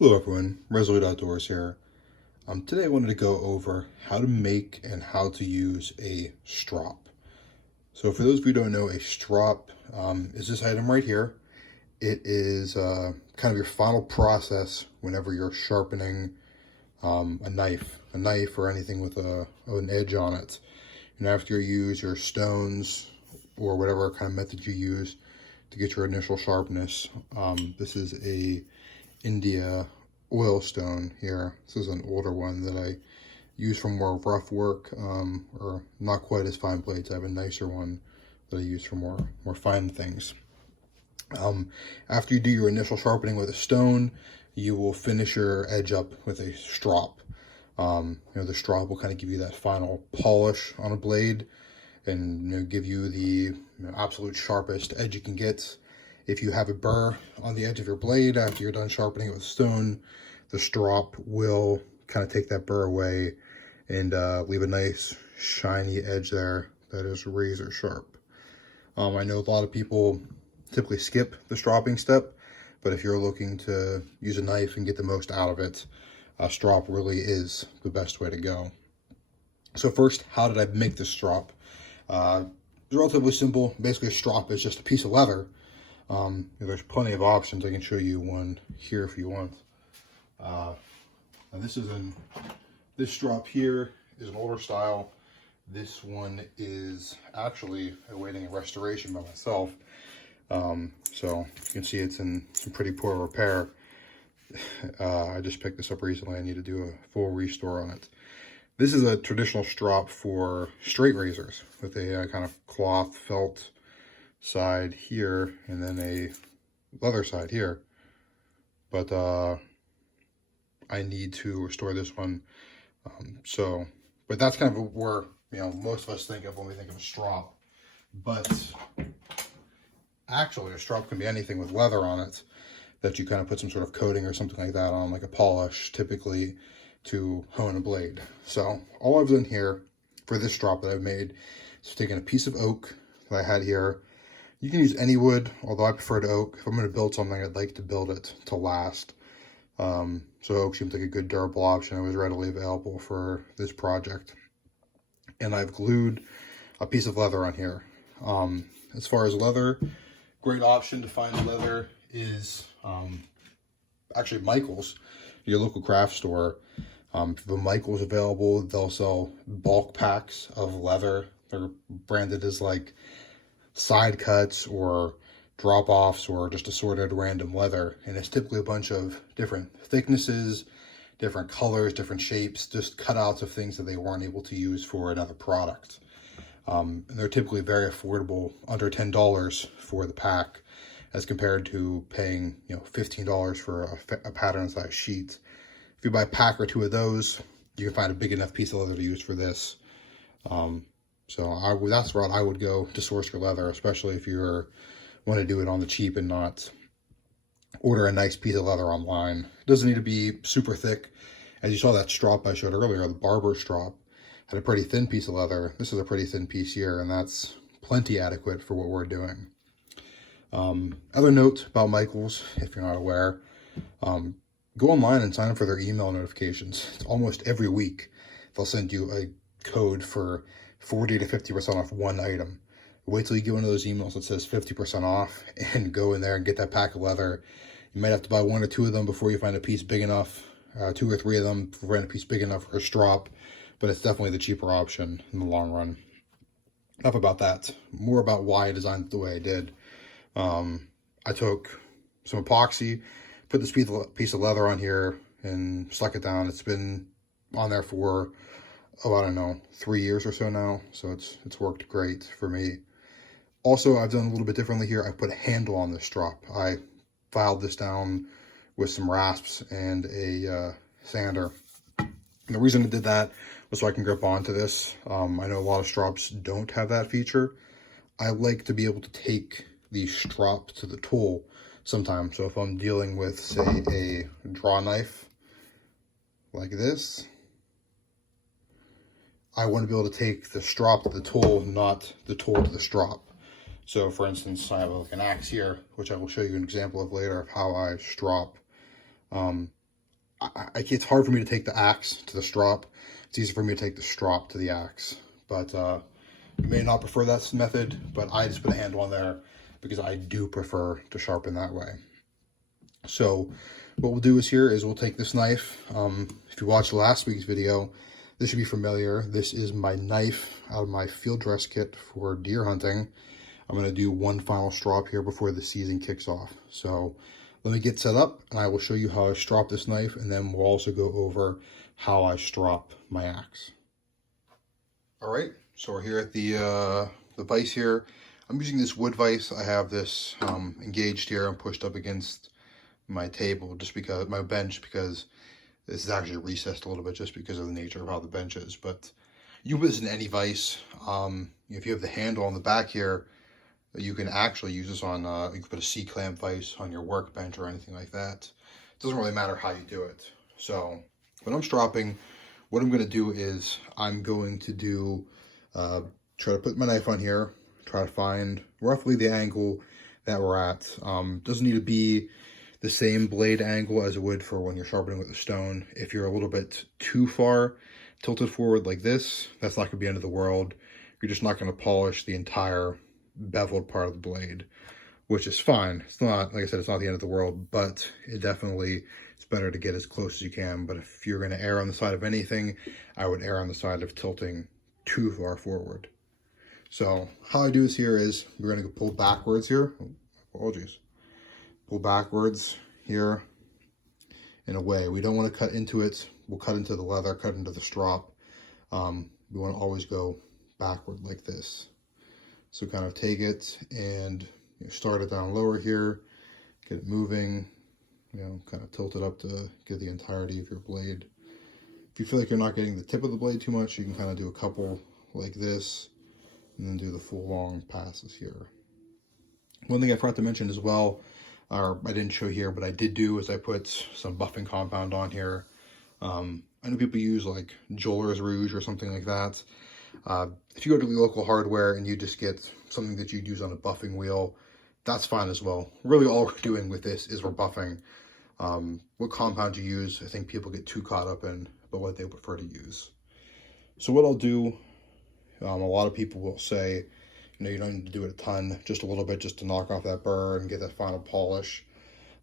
Hello everyone, Resolute Outdoors here. Today I wanted to go over how to make and how to use a strop. So for those of you who don't know, a strop is this item right here. It is kind of your final process whenever you're sharpening a knife or anything with an edge on it. And after you use your stones or whatever kind of method you use to get your initial sharpness, this is a India oil stone here. This is an older one that I use for more rough work, or not quite as fine blades. I have a nicer one that I use for more fine things. After you do your initial sharpening with a stone, you will finish your edge up with a strop. The strop will kind of give you that final polish on a blade and give you the absolute sharpest edge you can get. If you have a burr on the edge of your blade after you're done sharpening it with stone, the strop will kind of take that burr away and leave a nice shiny edge there that is razor sharp. I know a lot of people typically skip the stropping step, but if you're looking to use a knife and get the most out of it, a strop really is the best way to go. So first, how did I make this strop? It's relatively simple. Basically, a strop is just a piece of leather. There's plenty of options. I can show you one here if you want. Now this strop here is an older style. This one is actually awaiting a restoration by myself. So you can see it's in some pretty poor repair. I just picked this up recently. I need to do a full restore on it. This is a traditional strop for straight razors with a kind of cloth felt side here and then a leather side here, but I need to restore this one, but that's kind of where most of us think of when we think of a strop. But actually a strop can be anything with leather on it that you kind of put some sort of coating or something like that on, like a polish typically, to hone a blade. So all I've done here for this strop that I've made is taken a piece of oak that I had here. You can use any wood, although I prefer to oak. If I'm going to build something, I'd like to build it to last. So oak seems like a good durable option. It was readily available for this project. And I've glued a piece of leather on here. As far as leather, great option to find leather is actually Michael's, your local craft store. If the Michael's available, they'll sell bulk packs of leather. They're branded as like side cuts or drop-offs or just assorted random leather, and it's typically a bunch of different thicknesses, different colors, different shapes, just cutouts of things that they weren't able to use for another product. And they're typically very affordable, under $10 for the pack, as compared to paying $15 for a pattern size sheet. If you buy a pack or two of those, you can find a big enough piece of leather to use for this. So that's where I would go to source your leather, especially if you want to do it on the cheap and not order a nice piece of leather online. It doesn't need to be super thick. As you saw that strop I showed earlier, the barber strop, had a pretty thin piece of leather. This is a pretty thin piece here, and that's plenty adequate for what we're doing. Other note about Michael's, if you're not aware, go online and sign up for their email notifications. It's almost every week they'll send you a code for 40 to 50% off one item. Wait till you get one of those emails that says 50% off and go in there and get that pack of leather. You might have to buy one or two of them before you find a piece big enough, two or three of them before you find a piece big enough for a strop, but it's definitely the cheaper option in the long run. Enough about that. More about why I designed it the way I did. I took some epoxy, put this piece of leather on here and stuck it down. It's been on there for, I don't know, 3 years or so now. So it's worked great for me. Also, I've done a little bit differently here. I put a handle on this strop. I filed this down with some rasps and a sander. And the reason I did that was so I can grip onto this. I know a lot of strops don't have that feature. I like to be able to take the strop to the tool sometimes. So if I'm dealing with, say, a draw knife like this, I want to be able to take the strop to the tool, not the tool to the strop. So for instance, I have like an axe here, which I will show you an example of later of how I strop. it's hard for me to take the axe to the strop. It's easy for me to take the strop to the axe. But you may not prefer that method, but I just put a handle on there because I do prefer to sharpen that way. So what we'll do is we'll take this knife. If you watched last week's video, this should be familiar. This is my knife out of my field dress kit for deer hunting. I'm going to do one final strop here before the season kicks off. So let me get set up and I will show you how I strop this knife, and then we'll also go over how I strop my axe. All right, so we're here at the vise here. I'm using this wood vise. I have this engaged here and pushed up against my table, just because my bench, because this is actually recessed a little bit just because of the nature of how the bench is. But you can put this in any vise. If you have the handle on the back here, you can actually use this on, you can put a C-clamp vise on your workbench or anything like that. It doesn't really matter how you do it. So when I'm stropping, what I'm going to do is I'm going to do, try to put my knife on here, try to find roughly the angle that we're at. Doesn't need to be the same blade angle as it would for when you're sharpening with a stone. If you're a little bit too far tilted forward like this, that's not going to be the end of the world. You're just not going to polish the entire beveled part of the blade, which is fine. It's not, like I said, it's not the end of the world, but it definitely, it's better to get as close as you can. But if you're going to err on the side of anything, I would err on the side of tilting too far forward. So how I do this here is we're going to pull backwards here. Oh, apologies. Pull backwards here in a way. We don't want to cut into it. We'll cut into the leather, cut into the strop. We want to always go backward like this. So kind of take it and start it down lower here, get it moving, kind of tilt it up to get the entirety of your blade. If you feel like you're not getting the tip of the blade too much, you can kind of do a couple like this and then do the full long passes here. One thing I forgot to mention as well, or I didn't show here, but I did do, is I put some buffing compound on here. I know people use like Jeweler's Rouge or something like that. If you go to the local hardware and you just get something that you'd use on a buffing wheel, that's fine as well. Really all we're doing with this is we're buffing. What compound you use, I think people get too caught up in, but what they prefer to use. So what I'll do, a lot of people will say, you don't need to do it a ton, just a little bit, just to knock off that burr and get that final polish.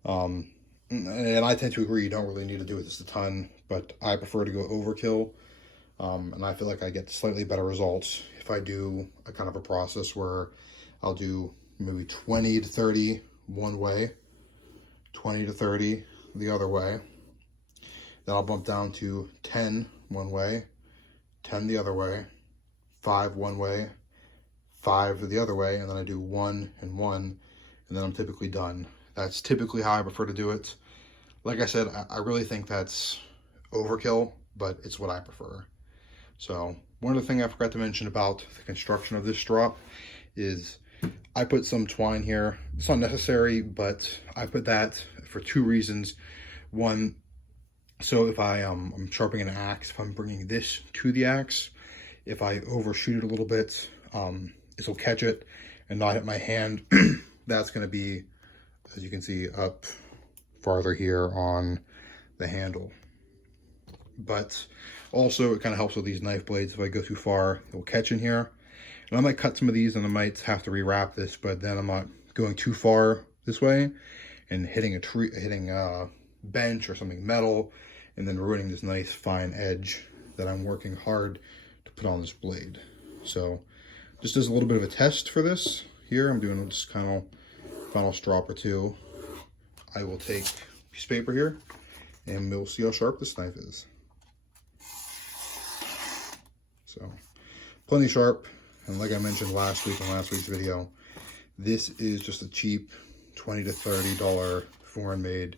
And I tend to agree, you don't really need to do it just a ton, but I prefer to go overkill. And I feel like I get slightly better results if I do a kind of a process where I'll do maybe 20 to 30 one way, 20 to 30 the other way. Then I'll bump down to 10 one way, 10 the other way, 5 one way, 5 the other way, and then I do 1 and 1, and then I'm typically done. That's typically how I prefer to do it. Like I said, I really think that's overkill, but it's what I prefer. So one of the things I forgot to mention about the construction of this strop is I put some twine here. It's not necessary, but I put that for 2 reasons. One, so if I'm sharpening an axe, if I'm bringing this to the axe, if I overshoot it a little bit, this will catch it and not hit my hand. That's going to be, as you can see, up farther here on the handle. But also it kind of helps with these knife blades. If I go too far, it will catch in here. And I might cut some of these and I might have to rewrap this, but then I'm not going too far this way and hitting a tree, hitting a bench or something metal, and then ruining this nice fine edge that I'm working hard to put on this blade. So just as a little bit of a test for this here, I'm doing just kind of final strop or 2. I will take a piece of paper here and we'll see how sharp this knife is. So plenty sharp, and like I mentioned last week in last week's video, this is just a cheap $20 to $30 foreign made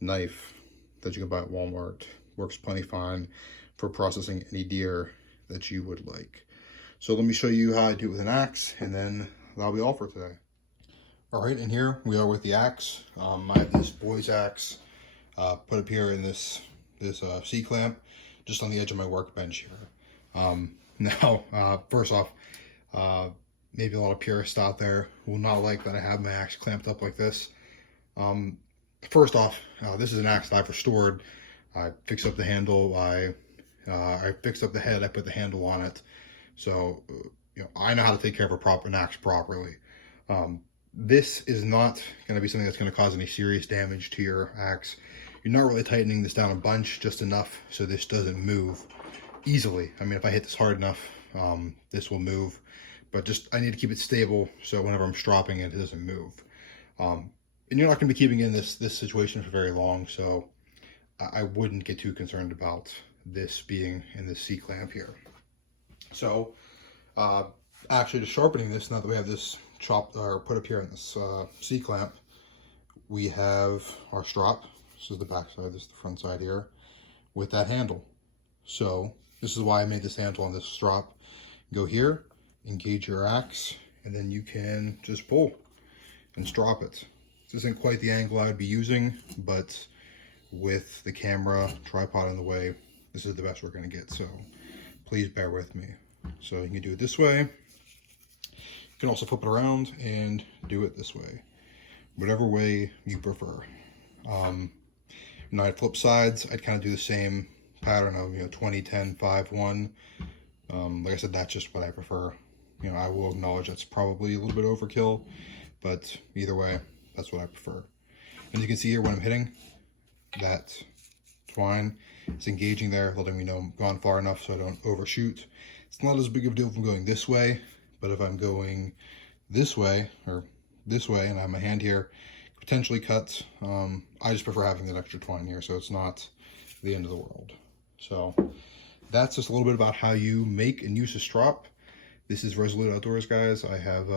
knife that you can buy at Walmart. Works plenty fine for processing any deer that you would like. So let me show you how I do it with an axe, and then that'll be all for today. All right, and here we are with the axe. I have this boy's axe put up here in this C-clamp just on the edge of my workbench here. Now, first off, maybe a lot of purists out there will not like that I have my axe clamped up like this. First off, this is an axe that I've restored I fix up the handle, I fix up the head, I put the handle on it. So, I know how to take care of an axe properly. This is not going to be something that's going to cause any serious damage to your axe. You're not really tightening this down a bunch, just enough so this doesn't move easily. I mean, if I hit this hard enough, this will move, but I need to keep it stable so whenever I'm stropping it, it doesn't move. And you're not going to be keeping it in this situation for very long, so I wouldn't get too concerned about this being in this C-clamp here. So, actually, to sharpening this, now that we have this chopped or put up here in this C-clamp, we have our strop. This is the back side, this is the front side here, with that handle. So, this is why I made this handle on this strop. Go here, engage your axe, and then you can just pull and strop it. This isn't quite the angle I would be using, but with the camera, tripod in the way, this is the best we're going to get, so please bear with me. So you can do it this way. You can also flip it around and do it this way. Whatever way you prefer. Now I'd flip sides, I'd kind of do the same pattern of 20, 10, 5, 1. Like I said, that's just what I prefer. I will acknowledge that's probably a little bit overkill, but either way, that's what I prefer. And you can see here when I'm hitting, that twine, it's engaging there, letting me know I'm gone far enough so I don't overshoot. It's not as big of a deal if I'm going this way, but if I'm going this way, or this way, and I have my hand here, potentially cut, I just prefer having that extra twine here, so it's not the end of the world. So that's just a little bit about how you make and use a strop. This is Resolute Outdoors, guys. I have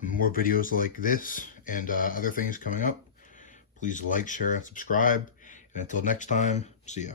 more videos like this and other things coming up. Please like, share, and subscribe. And until next time, see ya.